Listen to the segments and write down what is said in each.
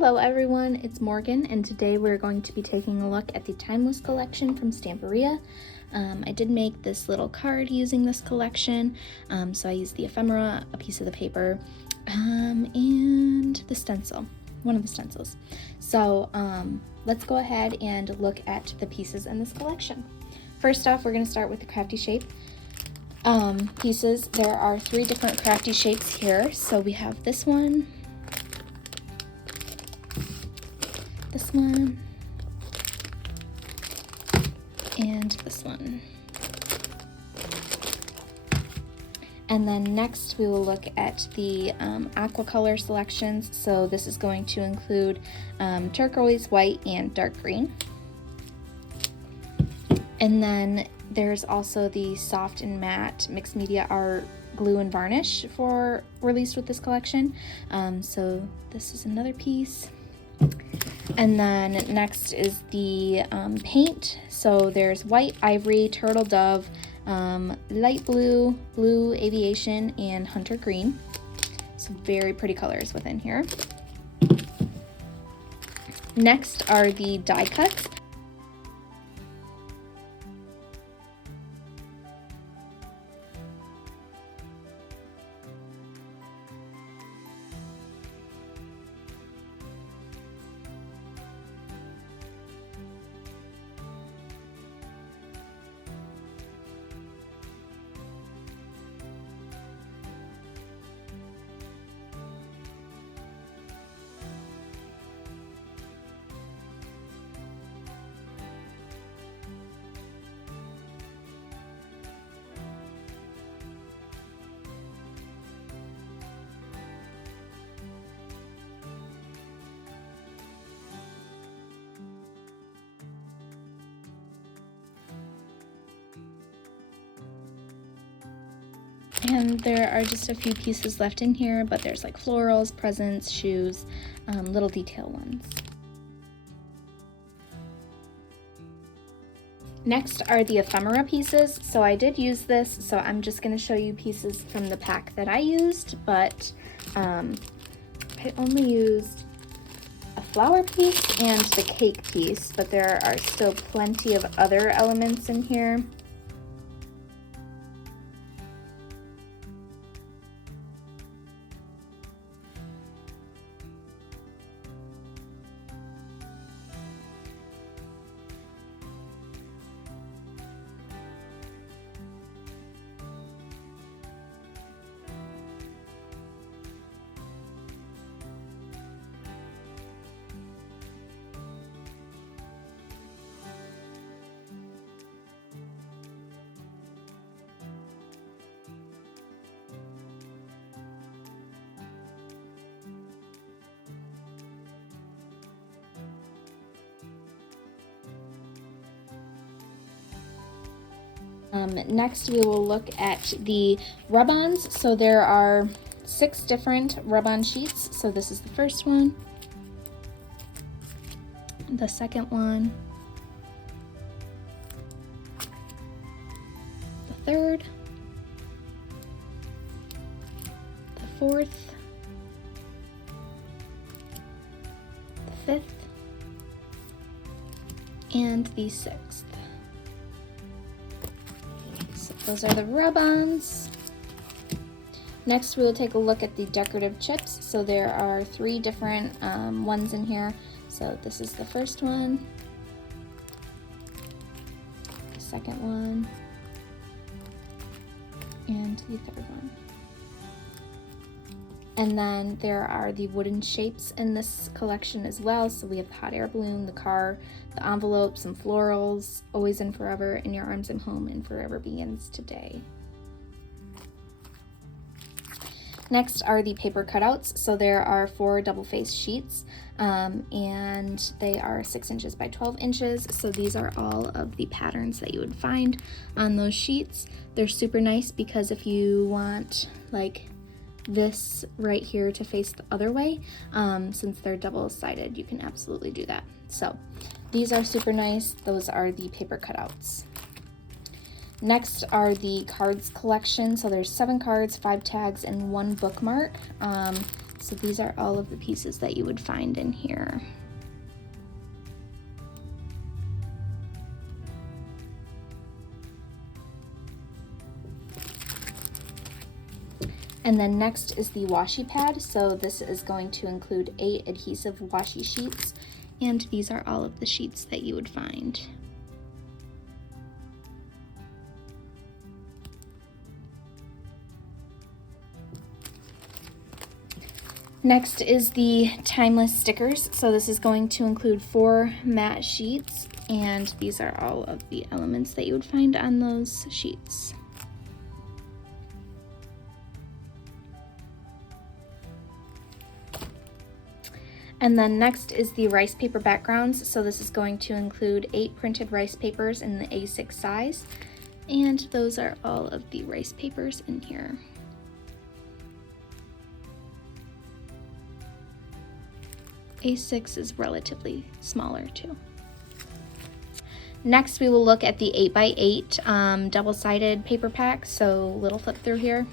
Hello everyone, it's Morgan, and today we're going to be taking a look at the Timeless collection from Stamperia. I did make this little card using this collection, so I used the ephemera, a piece of the paper, and the stencil, one of the stencils. So let's go ahead and look at the pieces in this collection. First off, we're going to start with the crafty shape pieces. There are 3 different crafty shapes here. So we have this one, this one, and this one. And then next we will look at the aqua color selections. So this is going to include turquoise, white, and dark green. And then there's also the soft and matte mixed media art glue and varnish for released with this collection. So this is another piece. And then next is the paint. So there's white, ivory, turtle dove, light blue, blue aviation, and hunter green. So very pretty colors within here. Next are the die cuts. And there are just a few pieces left in here, but there's like florals, presents, shoes, little detail ones. Next are the ephemera pieces. So I did use this, so I'm just going to show you pieces from the pack that I used, but I only used a flower piece and the cake piece, but there are still plenty of other elements in here. Next we will look at the rub-ons. So there are 6 different rub-on sheets. So this is the first one, the second one, the third, the 4th, the 5th, and the 6th. Those are the rub-ons. Next we will take a look at the decorative chips. So there are 3 different ones in here. So this is the first one, the second one, and the third one. And then there are the wooden shapes in this collection as well. So we have the hot air balloon, the car, the envelope, some florals, always and forever, in your arms I'm home, and forever begins today. Next are the paper cutouts. So there are 4 double-faced sheets, and they are 6 inches by 12 inches. So these are all of the patterns that you would find on those sheets. They're super nice because if you want like this right here to face the other way, since they're double-sided, you can absolutely do that. So these are super nice. Those are the paper cutouts. Next are the cards collection. So there's 7 cards, 5 tags, and 1 bookmark. So these are all of the pieces that you would find in here. And then next is the washi pad. So this is going to include 8 adhesive washi sheets, and these are all of the sheets that you would find. Next is the timeless stickers. So this is going to include 4 matte sheets, and these are all of the elements that you would find on those sheets. And then next is the rice paper backgrounds. So this is going to include 8 printed rice papers in the A6 size, and those are all of the rice papers in here. A6 is relatively smaller too. Next, we will look at the 8x8 double-sided paper pack. So little flip through here.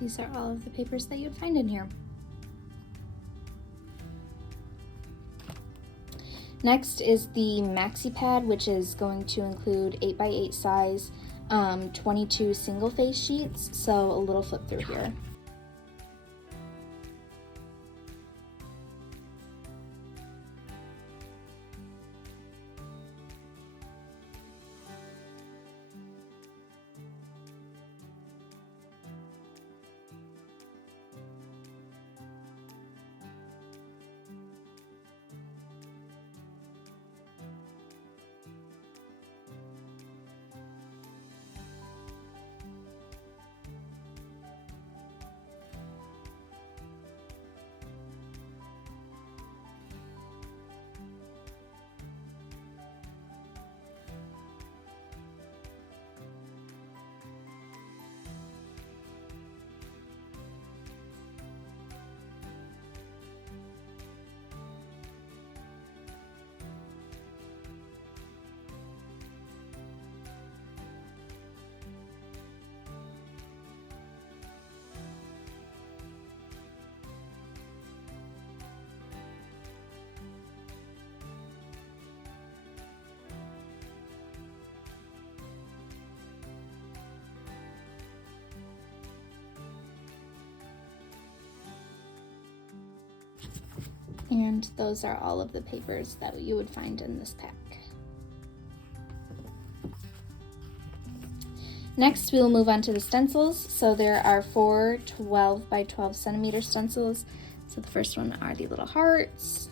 These are all of the papers that you'd find in here. Next is the maxi pad, which is going to include 8x8 size, 22 single face sheets. So a little flip through here. And those are all of the papers that you would find in this pack. Next, we will move on to the stencils. So there are 4 12 by 12 centimeter stencils. So the first one are the little hearts,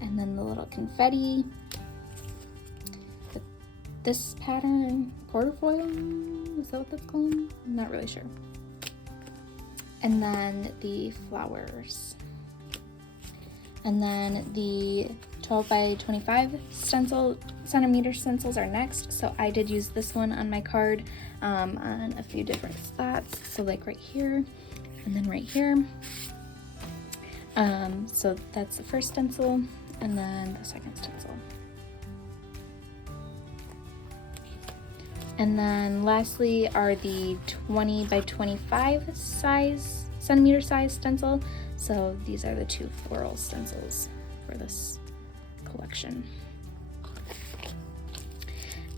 and then the little confetti. This pattern, portafoil, is that what that's called? I'm not really sure. And then the flowers. And then the 12 by 25 centimeter stencils are next. So I did use this one on my card on a few different spots. So like right here and then right here. So that's the first stencil, and then the second stencil. And then lastly are the 20 by 25 centimeter size stencil. So these are the 2 floral stencils for this collection.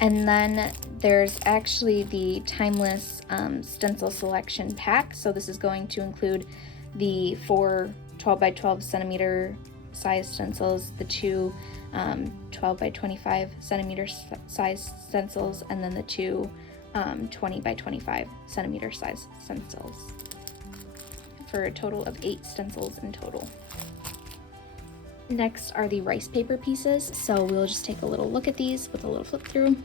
And then there's actually the timeless stencil selection pack. So this is going to include the 4 12 by 12 centimeter size stencils, the 2 12 by 25 centimeter size stencils, and then the 2 20 by 25 centimeter size stencils. for a total of 8 stencils in total. Next are the rice paper pieces, so we'll just take a little look at these with a little flip through.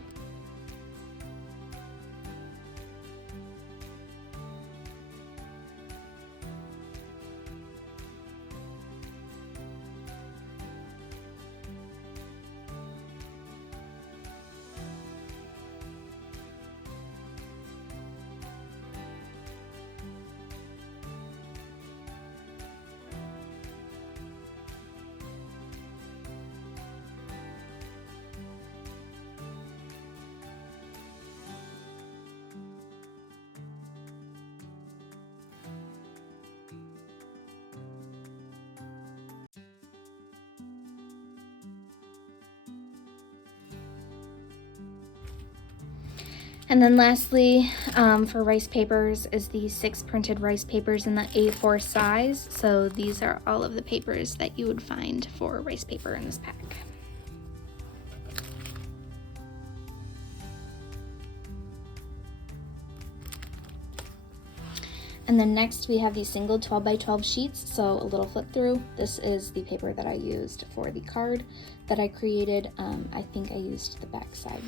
And then lastly, for rice papers is the 6 printed rice papers in the A4 size. So these are all of the papers that you would find for rice paper in this pack. And then next we have these single 12 by 12 sheets, so a little flip through. This is the paper that I used for the card that I created. I think I used the back side.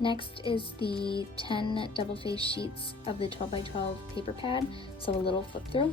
Next is the 10 double face sheets of the 12 by 12 paper pad, so a little flip through.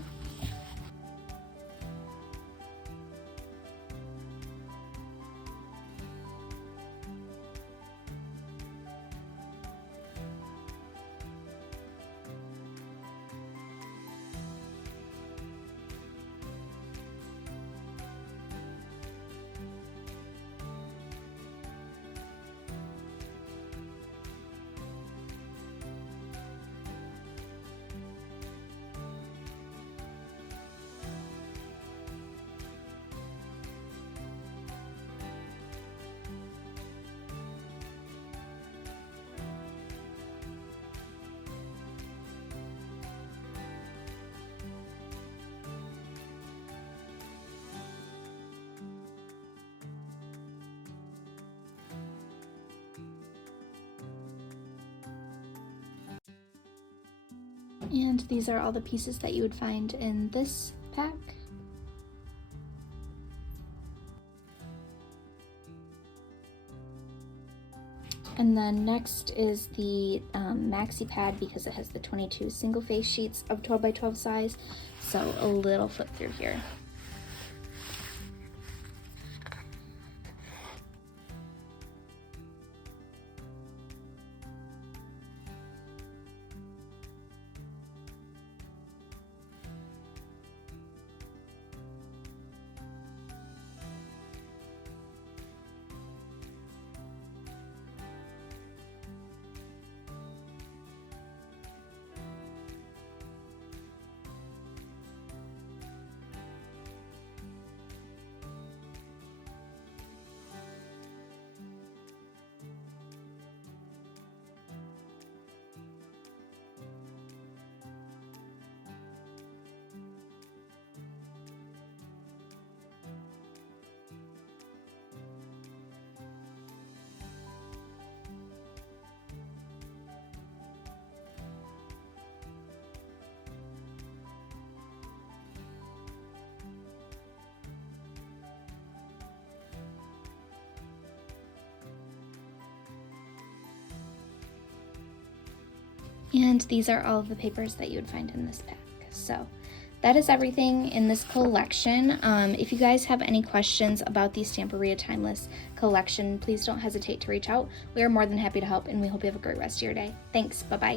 And these are all the pieces that you would find in this pack. And then next is the maxi pad, because it has the 22 single face sheets of 12 by 12 size. So a little flip through here. And these are all of the papers that you would find in this pack. So that is everything in this collection. If you guys have any questions about the Stamperia Timeless collection, please don't hesitate to reach out. We are more than happy to help, and we hope you have a great rest of your day. Thanks. Bye-bye.